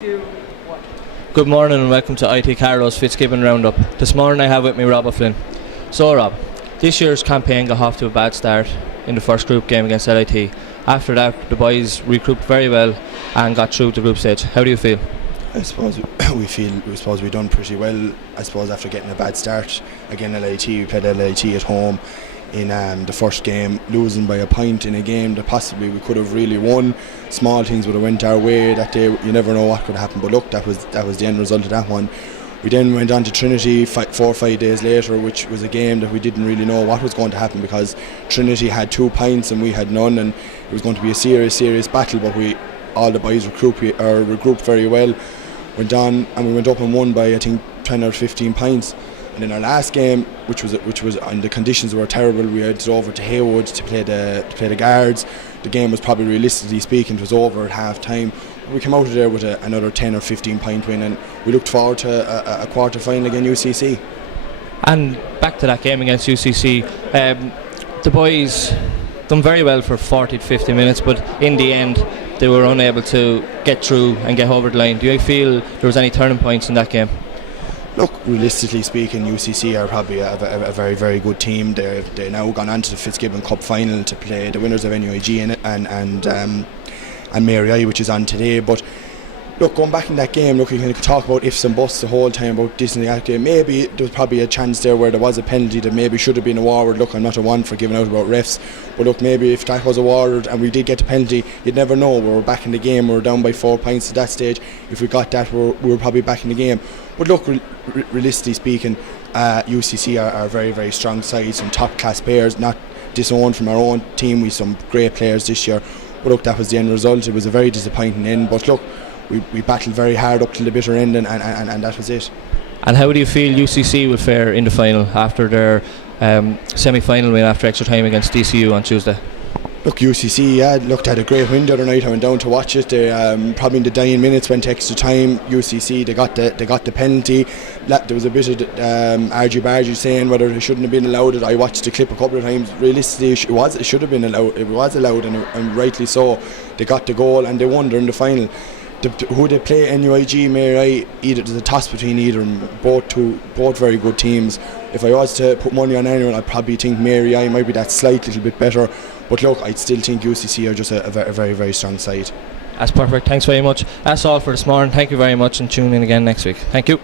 Good morning and welcome to IT Carlow's Fitzgibbon Roundup. This morning I have with me Rob O'Flynn. So Rob, this year's campaign got off to a bad start in the first group game against LIT. After that the boys regrouped very well and got through the group stage. How do you feel? I suppose we've done pretty well. I suppose after getting a bad start again we played LIT at home in the first game, losing by a point in a game that possibly we could have really won. Small things would have went our way that day. You never know what could happen, but look, that was the end result of that one. We then went on to Trinity 4 or 5 days later, which was a game that we didn't really know what was going to happen because Trinity had 2 points and we had none, and it was going to be a serious battle. But all the boys regrouped very well, went on and we went up and won by I think 10 or 15 points. And in our last game, which was and the conditions were terrible, we headed over to Haywood to play the guards. The game was probably, realistically speaking, it was over at half time. We came out of there with another 10 or 15 point win, and we looked forward to a quarter final against UCC. And back to that game against UCC, the boys done very well for 40 to 50 minutes, but in the end they were unable to get through and get over the line. Do you feel there was any turning points in that game? Look, realistically speaking, UCC are probably a very, very good team. They're now gone on to the Fitzgibbon Cup final to play the winners of NUIG and Mary I, which is on today. But look, going back in that game, look, you can talk about ifs and buts the whole time about this and that game. Maybe there was probably a chance there where there was a penalty that maybe should have been awarded. Look, I'm not a one for giving out about refs, but look, maybe if that was awarded and we did get the penalty, you'd never know. We were back in the game, we were down by 4 points at that stage. If we got that, we were probably back in the game. But look, realistically speaking, UCC are a very, very strong side, some top class players, not disowned from our own team. We some great players this year. But look, that was the end result. It was a very disappointing end, but look, we battled very hard up till the bitter end, and that was it. And how do you feel UCC will fare in the final after their semi-final win after extra time against DCU on Tuesday? Look, UCC, they had a great win the other night. I went down to watch it. They probably in the dying minutes went to extra time. UCC, they got the penalty. There was a bit of argy-bargy saying whether it shouldn't have been allowed. I watched the clip a couple of times. Realistically, it should have been allowed. It was allowed, and rightly so. They got the goal and they won in the final. Who they play, NUIG, Mary I, either there's a toss between either, and both very good teams. If I was to put money on anyone, I'd probably think Mary I might be that slight little bit better. But look, I'd still think UCC are just a very, very strong side. That's perfect. Thanks very much. That's all for this morning. Thank you very much, and tune in again next week. Thank you.